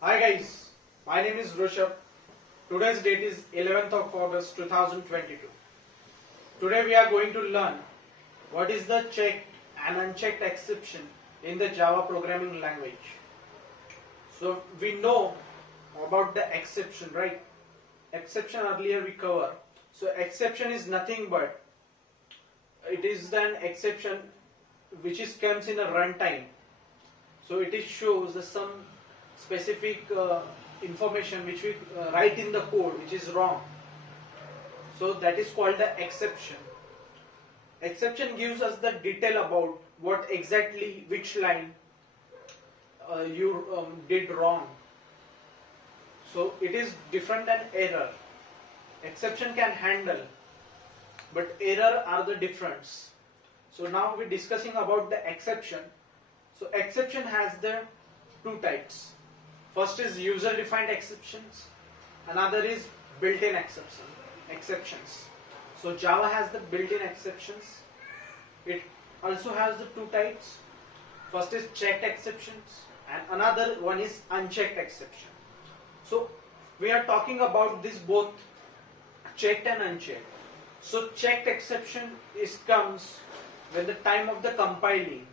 Hi guys, my name is Rushabh. Today's date is 11th of August 2022. Today we are going to learn what is the checked and unchecked exception in the Java programming language. So we know about the exception, right? Exception earlier we cover. So exception is nothing but it is an exception which comes in a runtime. So it shows some specific information which we write in the code which is wrong. So that is called the exception. Exception gives us the detail about what exactly which line you did wrong. So it is different than error. Exception can handle, but error are the difference. So now we're discussing about the exception. So exception has the two types. First is user defined exceptions, another is built-in exceptions. So Java has the built-in exceptions. It also has the two types. First is checked exceptions and another one is unchecked exception. So we are talking about this both checked and unchecked. So checked exception comes when the time of the compiling.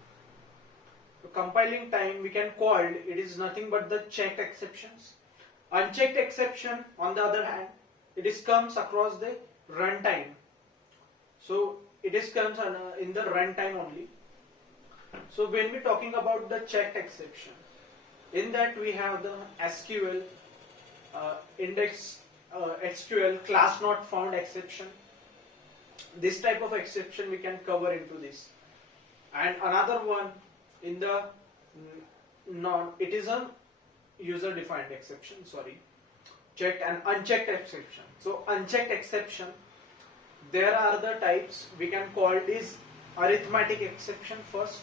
So compiling time we can call it is nothing but the checked exceptions. Unchecked exception on the other hand comes across the runtime. So comes in the runtime only. So when we are talking about the checked exception, in that we have the SQL index SQL class not found exception. This type of exception we can cover into this. And another one in the it is a user defined exception, checked and unchecked exception. So unchecked exception, there are the types we can call it is arithmetic exception first.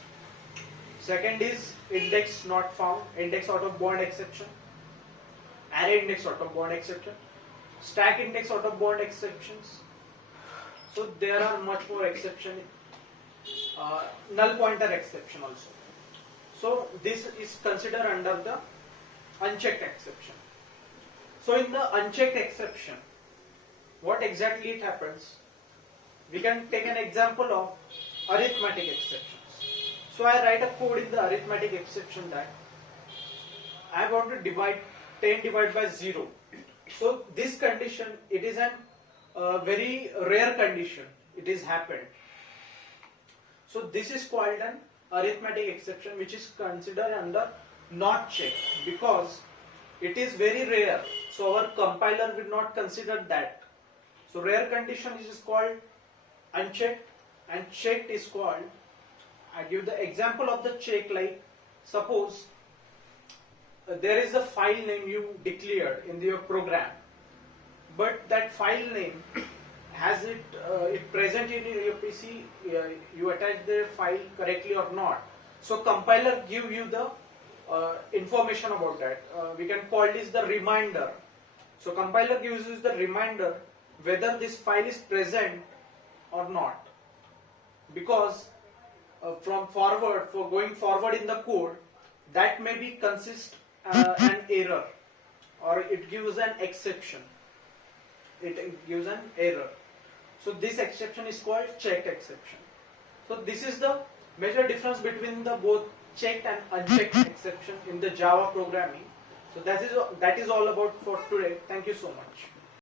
Second is index not found, index out of bound exception, array index out of bound exception, stack index out of bound exceptions. So there are much more exception, null pointer exception also. So this is considered under the unchecked exception. So in the unchecked exception, what exactly it happens? We can take an example of arithmetic exceptions. So I write a code in the arithmetic exception that I want to divide 10 divided by 0. So this condition, it is a very rare condition. It is happened. So this is called an arithmetic exception which is considered under not checked because it is very rare. So our compiler will not consider that. So rare condition is called unchecked and checked is called, I give the example of the check like suppose there is a file name you declared in your program, but that file name has it present in your PC, you attach the file correctly or not. So compiler give you the information about that. We can call this the reminder. So compiler gives you the reminder whether this file is present or not, because for going forward in the code that may be consist an error or it gives an exception. It gives an error. So this exception is called checked exception. So this is the major difference between the both checked and unchecked exception in the Java programming. So that is all about for today. Thank you so much.